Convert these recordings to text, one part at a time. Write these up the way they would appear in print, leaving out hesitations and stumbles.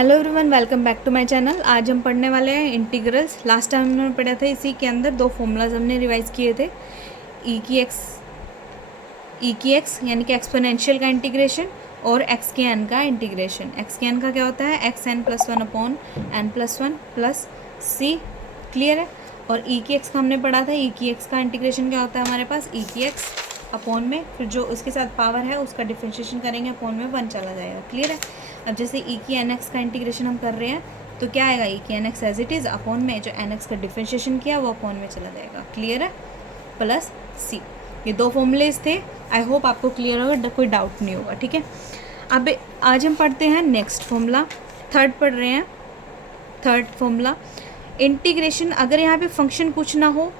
Hello everyone, welcome back to my channel. आज हम पढ़ने वाले हैं इंटीग्रल्स। लास्ट टाइम हमने पढ़ा था, इसी के अंदर दो फॉर्मूलाज हमने रिवाइज किए थे। ई की एक्स यानी कि एक्सपोनेंशियल का इंटीग्रेशन और एक्स के एन का इंटीग्रेशन। एक्स के एन का क्या होता है? X n plus one upon n plus one plus c. Clear है। और ई की एक्स का हमने पढ़ा था। ई की एक्स का इंटीग्रेशन क्या होता है हमारे पास? ई की एक्स अपॉन में फिर जो उसके साथ पावर है उसका डिफ्रेंशिएशन करेंगे, अपॉन में वन चला जाएगा। क्लियर है। अब जैसे ई की एन एक्स का इंटीग्रेशन हम कर रहे हैं तो क्या आएगा? ई की n x as it is upon में जो एन एक्स का डिफ्रेंशिएशन किया वो अपॉन में चला जाएगा। क्लियर है। प्लस सी। ये दो फॉर्मूलेज थे। आई होप आपको क्लियर होगा, कोई डाउट नहीं होगा। ठीक है। अब आज हम पढ़ते हैं नेक्स्ट फॉर्मूला। थर्ड पढ़ रहे हैं। Third formula integration. अगर यहाँ पे फंक्शन कुछ ना हो,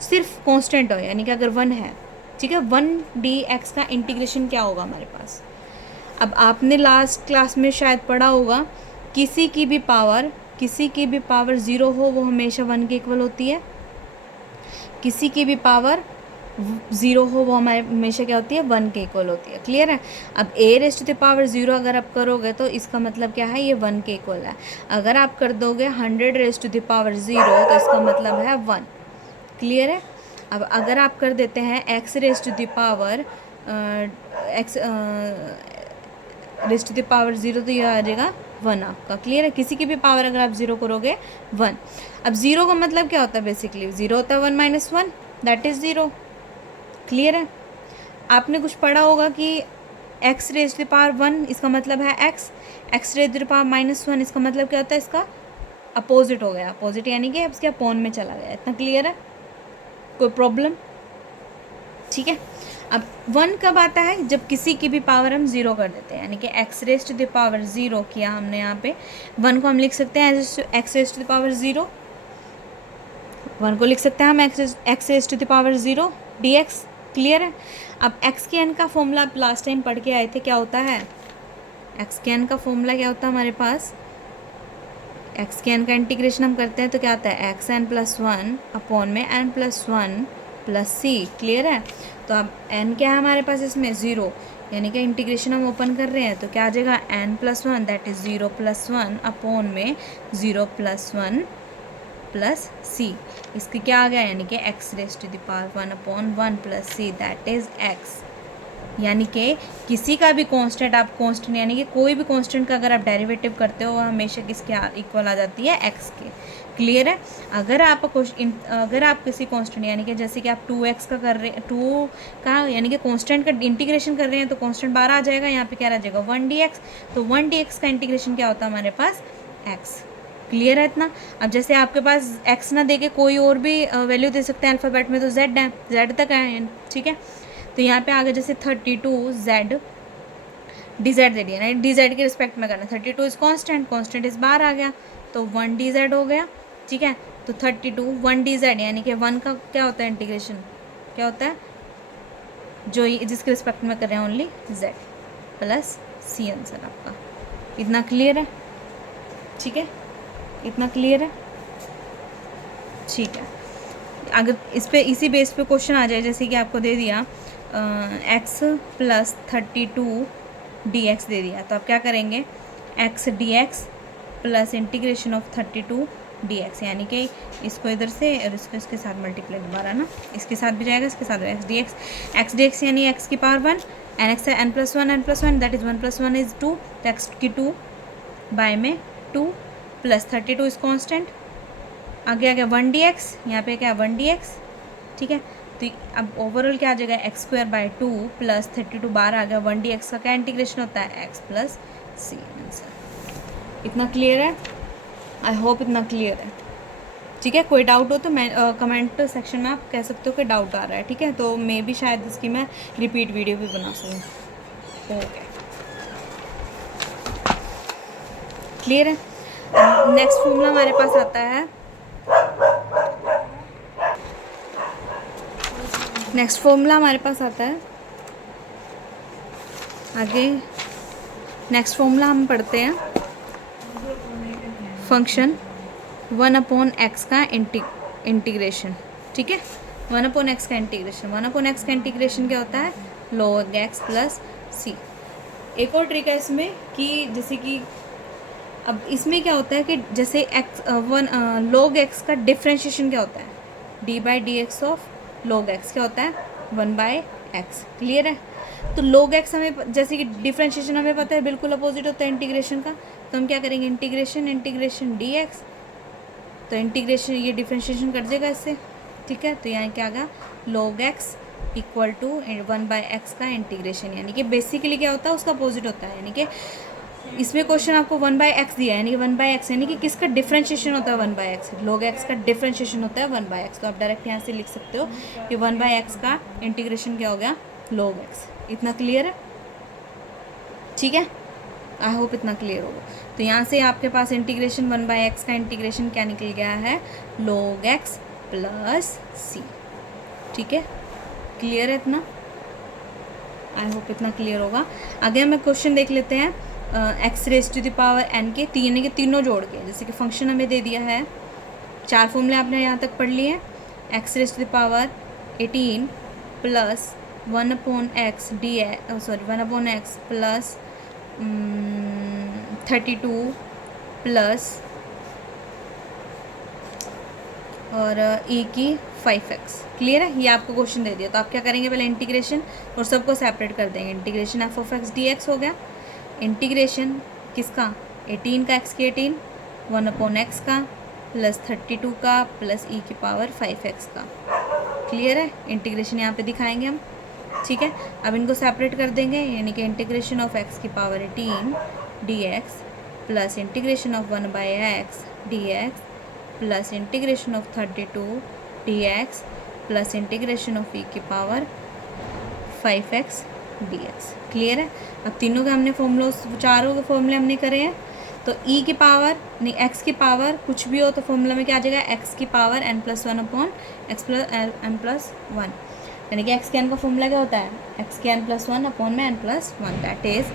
सिर्फ कांस्टेंट हो, यानी कि अगर वन है, ठीक है, वन डी एक्स का इंटीग्रेशन क्या होगा हमारे पास? अब आपने लास्ट क्लास में शायद पढ़ा होगा, किसी की भी पावर ज़ीरो हो वो हमेशा वन के इक्वल होती है। किसी की भी पावर ज़ीरो हो वो हमारे हमेशा क्या होती है? वन के इक्वल होती है। क्लियर है। अब e raise to the power zero अगर आप करोगे तो इसका मतलब क्या है? ये वन के इक्वल है। अगर आप कर दोगे 100 raised to the power zero तो इसका मतलब है वन। क्लियर है। अब अगर आप कर देते हैं x raised to the power raised to the power zero तो ये आ जाएगा वन आपका। क्लियर है। किसी की भी पावर अगर आप ज़ीरो करोगे वन। अब ज़ीरो का मतलब क्या होता है? बेसिकली ज़ीरो होता है one minus one, that is zero. Clear है। आपने कुछ पढ़ा होगा कि x raise to the power one इसका मतलब है x, x raise to the power minus one इसका मतलब क्या होता है? इसका अपोजिट हो गया। अपोजिट यानी कि इसके अपॉन में चला गया। इतना क्लियर है? कोई प्रॉब्लम? ठीक है। अब वन कब आता है? जब किसी की भी पावर हम ज़ीरो कर देते हैं, यानी कि x raise to the power zero किया हमने यहाँ पे। वन को हम लिख सकते हैं x raise to the power zero. One को लिख सकते हैं हम x raise to the power zero d x. Clear है। अब एक्स के एन का फॉर्मूला आप लास्ट टाइम पढ़ के आए थे, क्या होता है? एक्स के एन का फॉर्मूला क्या होता है हमारे पास? एक्स के एन का इंटीग्रेशन हम करते हैं तो क्या आता है? X n plus one upon में n plus one plus c. Clear है। तो अब एन क्या है हमारे पास इसमें? ज़ीरो, यानी कि इंटीग्रेशन हम ओपन कर रहे हैं तो क्या आ जाएगा? N plus one that is zero plus one upon में zero plus one plus c. इसकी क्या आ गया? यानी कि x raise to the power one upon one plus c that is x. यानी कि किसी का भी कांस्टेंट आप कांस्टेंट यानी कि कोई भी कांस्टेंट का अगर आप डेरिवेटिव करते हो वो हमेशा किसके इक्वल आ जाती है? एक्स के। क्लियर है। अगर आप किसी कांस्टेंट यानी कि जैसे कि आप 2x का कर रहे हैं, 2 का यानी कि कांस्टेंट का इंटीग्रेशन कर रहे हैं तो कांस्टेंट बाहर आ जाएगा। यहाँ पे क्या रह जाएगा? 1 dx। तो 1 dx का इंटीग्रेशन क्या होता है हमारे पास? एक्स। क्लियर है इतना? अब जैसे आपके पास एक्स ना दे के कोई और भी वैल्यू दे सकते हैं अल्फ़ाबेट में, तो जेड है, जेड तक है। ठीक है। तो यहाँ पे आगे जैसे 32 जेड डी जेड दे दिया ना, डी जेड के रिस्पेक्ट में करना। 32 इज कांस्टेंट, कांस्टेंट इस बाहर आ गया तो 1 डी जेड हो गया। ठीक है। तो 32 1 डी जेड यानी कि वन का क्या होता है इंटीग्रेशन? क्या होता है? जो जिसके रिस्पेक्ट में कर रहे हैं only z plus c answer आपका। इतना क्लियर है? ठीक है। इतना क्लियर है? ठीक है। अगर इस पे इसी बेस पे क्वेश्चन आ जाए, जैसे कि आपको दे दिया एक्स प्लस 32 डी एक्स दे दिया, तो आप क्या करेंगे? X d x plus integration of 32 D x, यानी कि इसको इधर से और इसको इसके साथ मल्टीप्लाई दोबारा ना, इसके साथ भी जाएगा, इसके साथ एक्स डी एक्स यानी एक्स की पावर वन, एन एक्स है n plus one that is one plus one is two, तो एक्स की टू बाय में टू प्लस 32 इज़ कॉन्स्टेंट। आगे आ गया 1 dx, यहाँ पे क्या 1 dx। ठीक है। तो अब ओवरऑल क्या आ जाएगा? X square by two plus 32 बार आ गया। 1 dx का क्या इंटीग्रेशन होता है? X plus c answer. इतना क्लियर है? आई होप इतना क्लियर है। ठीक है। कोई डाउट हो तो मैं कमेंट सेक्शन में आप कह सकते हो कि डाउट आ रहा है। ठीक है। तो मे भी शायद इसकी मैं रिपीट वीडियो भी बना सकूँ। ओके। क्लियर है। नेक्स्ट फॉर्मूला हमारे पास आता है, नेक्स्ट फॉर्मूला हमारे पास आता है आगे। नेक्स्ट फॉर्मूला हम पढ़ते हैं फंक्शन 1/x का इंटीग्रेशन। ठीक है। 1/x का इंटीग्रेशन, 1/x का इंटीग्रेशन क्या होता है? log x प्लस सी। एक और ट्रिक है इसमें कि जैसे कि अब इसमें क्या होता है कि जैसे एक्स log x का डिफ्रेंशिएशन क्या होता है, D by D x of log x क्या होता है, 1/x। क्लियर है। तो log x हमें जैसे कि डिफ्रेंशिएशन हमें पता है बिल्कुल अपोजिट होता है इंटीग्रेशन का, तो हम क्या करेंगे, इंटीग्रेशन डी एक्स, तो इंटीग्रेशन ये डिफ्रेंशिएशन कर देगा इससे, ठीक है। तो यहाँ क्या आ गया, log x equal to 1/x का इंटीग्रेशन, यानी कि बेसिकली क्या होता है उसका अपोजिट होता है, यानी कि इसमें क्वेश्चन आपको 1/x दिया है, यानी कि 1/x यानी कि किसका डिफरेंशिएशन होता है 1/x, log x का डिफरेंशिएशन होता है 1/x। तो आप डायरेक्ट यहाँ से लिख सकते हो कि 1/x का इंटीग्रेशन क्या हो गया, log x। इतना क्लियर है, ठीक है, आई होप इतना क्लियर होगा। तो यहाँ से आपके पास इंटीग्रेशन 1/x का इंटीग्रेशन क्या निकल गया है, log x प्लस c, ठीक है, क्लियर है इतना, आई होप इतना क्लियर होगा। आगे हमें क्वेश्चन देख लेते हैं x raise to the power n के यानी कि तीनों जोड़ के, जैसे कि फंक्शन हमें दे दिया है, 4 फॉर्मूले आपने यहाँ तक पढ़ लिए हैं, x raise to the power 18 plus 1/x d sorry 1/x plus 32 plus और e की 5x। क्लियर है, ये आपको क्वेश्चन दे दिया, तो आप क्या करेंगे, पहले इंटीग्रेशन और सबको सेपरेट कर देंगे। Integration F of x d x हो गया, इंटीग्रेशन किसका, 18 का, x की 18 1/x का प्लस 32 का प्लस e की पावर 5x का। क्लियर है, इंटीग्रेशन यहाँ पे दिखाएंगे हम, ठीक है। अब इनको सेपरेट कर देंगे, यानी कि इंटीग्रेशन ऑफ x की power 18 dx plus integration of 1/x dx plus integration of 32 dx plus integration of e की पावर 5x dx। क्लियर है। अब तीनों के हमने फॉर्मूलों, चारों के फॉर्मूले हमने करे हैं, तो e की पावर नहीं x की पावर कुछ भी हो तो फॉर्मूला में क्या आ जाएगा, x की पावर n+1/x+n+1, यानी कि x के n का फॉर्मूला क्या होता है, x के n+1/n+1, दैट इज़,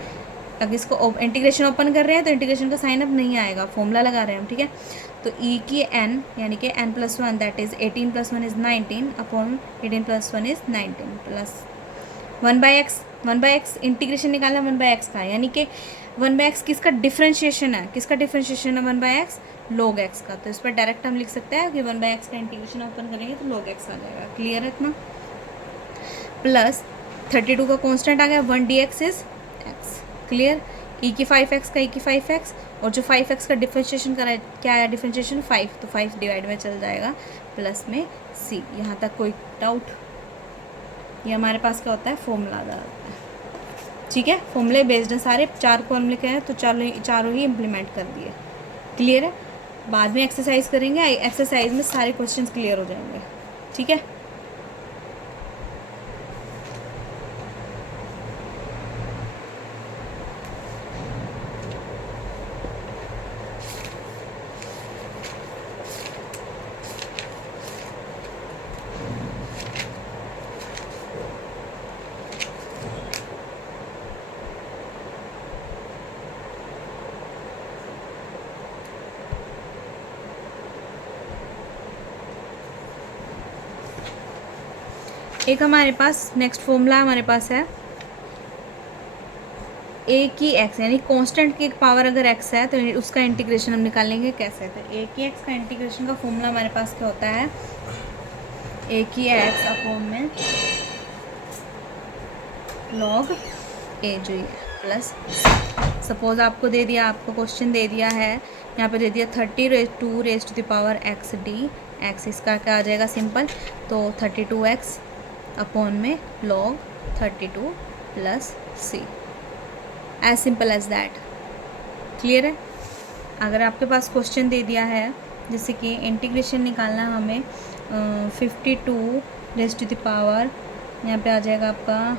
अगर इसको इंटीग्रेशन ओपन कर रहे हैं तो इंटीग्रेशन का साइन अब नहीं आएगा, फॉर्मूला लगा रहे हैं हम, ठीक है। तो e की n यानी कि n+1 that is 18 + 1 is 19 upon 18 + 1 is 19 plus 1/x integration निकालना 1/x का, यानी कि 1/x किसका डिफरेंशिएशन है, किसका डिफरेंशिएशन है 1/x, log x का। तो इस पर डायरेक्ट हम लिख सकते हैं कि 1/x का इंटीग्रेशन ओपन करेंगे तो log x आ जाएगा। क्लियर है इतना, प्लस 32 का कांस्टेंट आ गया, 1 dx is x। Clear, e की 5x का e की 5x, और जो 5x का डिफरेंशिएशन करा है, क्या है डिफरेंशिएशन 5, तो 5 डिवाइड में चल जाएगा, प्लस में c। यहाँ तक कोई डाउट, ये हमारे पास क्या होता है, फॉर्मूला आ जाता है, ठीक है। फॉर्मूले बेस्ड हैं सारे, 4 फॉर्मूले के हैं तो चारों ही इम्प्लीमेंट कर दिए। क्लियर है, बाद में एक्सरसाइज करेंगे, एक्सरसाइज में सारे क्वेश्चंस क्लियर हो जाएंगे, ठीक है। एक हमारे पास नेक्स्ट फॉर्मूला हमारे पास है a की x, यानी कांस्टेंट की पावर अगर x है तो उसका इंटीग्रेशन हम निकालेंगे कैसे। तो a की x का इंटीग्रेशन का फॉर्मूला हमारे पास क्या होता है, a की x अपॉन में log a जो है प्लस, सपोज आपको दे दिया, आपको क्वेश्चन दे दिया है, यहाँ पे दे दिया 32 raise to the power x d x, इसका क्या आ जाएगा सिंपल, तो 32x अपॉन में log 32 प्लस c, as simple as that. Clear है। अगर आपके पास क्वेश्चन दे दिया है जैसे कि इंटीग्रेशन निकालना हमें 52 रेज टू द पावर, यहाँ पे आ जाएगा आपका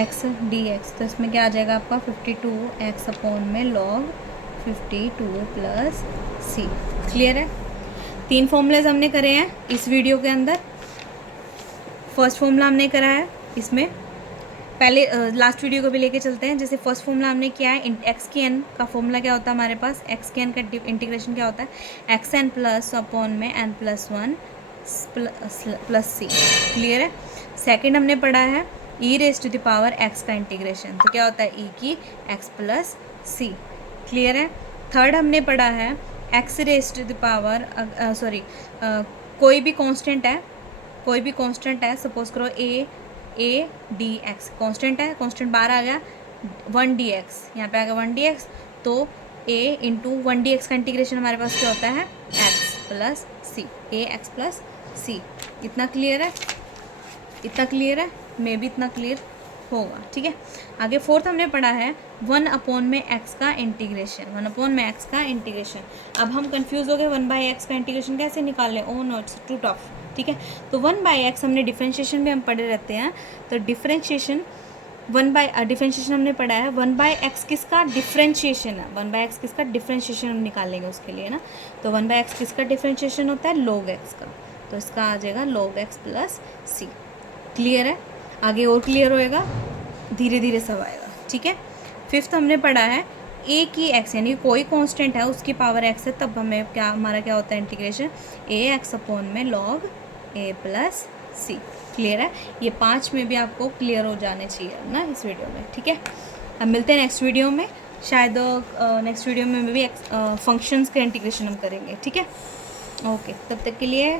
x dx, तो इसमें क्या आ जाएगा आपका 52x अपॉन में log 52 प्लस c। क्लियर है। 3 फॉर्मूलेज हमने करे हैं इस वीडियो के अंदर। फर्स्ट फॉर्मूला हमने करा है, इसमें पहले लास्ट वीडियो को भी लेके चलते हैं। जैसे फर्स्ट फॉर्मूला हमने किया है, एक्स की एन का फॉर्मूला क्या होता है हमारे पास, एक्स की एन का इंटीग्रेशन क्या होता है, एक्स एन प्लस अपॉन में n+1 प्लस सी। क्लियर है। सेकंड हमने पढ़ा है e raise to the power x का इंटीग्रेशन, तो क्या होता है ई की एक्स प्लस सी। क्लियर है। थर्ड हमने पढ़ा है x raise to the power, कोई भी कांस्टेंट है, कोई भी कांस्टेंट है, सपोज करो ए डी एक्स कांस्टेंट है, कांस्टेंट बाहर आ गया 1 डी एक्स, यहाँ पे आ गया 1 डी एक्स, तो ए इंटू 1 डी एक्स का इंटीग्रेशन हमारे पास क्या होता है एक्स प्लस सी, ए एक्स प्लस सी। इतना क्लियर है, इतना क्लियर है, मे भी इतना क्लियर होगा, ठीक है। आगे फोर्थ हमने पढ़ा है 1 अपॉन में एक्स का इंटीग्रेशन, 1 अपॉन में एक्स का इंटीग्रेशन। अब हम कंफ्यूज हो गए 1 बाई एक्स का इंटीग्रेशन कैसे निकाल लें, oh no it's too tough, ठीक है। तो 1 बाई एक्स हमने डिफ्रेंशिएशन भी हम पढ़े रहते हैं, तो डिफ्रेंशिएशन 1 बाई डिफ्रेंशिएशन हमने पढ़ा है 1 बाई एक्स किसका डिफ्रेंशिएशन है, 1 बाई एक्स किसका डिफ्रेंशिएशन हम निकालेंगे उसके लिए ना, तो 1 बाई एक्स किसका डिफ्रेंशिएशन होता है लॉग एक्स का, तो इसका आ जाएगा log x plus c. Clear है, आगे और क्लियर होएगा, धीरे धीरे सब आएगा, ठीक है। फिफ्थ हमने पढ़ा है ए की एक्स यानी कोई कांस्टेंट है उसकी पावर एक्स है, तब हमें क्या हमारा क्या होता है इंटीग्रेशन ए एक्स अपॉन में लॉग ए प्लस सी। क्लियर है, ये 5 में भी आपको क्लियर हो जाने चाहिए ना इस वीडियो में, ठीक है। अब मिलते हैं नेक्स्ट वीडियो में, शायद नेक्स्ट वीडियो में भी फंक्शंस का इंटीग्रेशन हम करेंगे, ठीक है। ओके, तब तक के लिए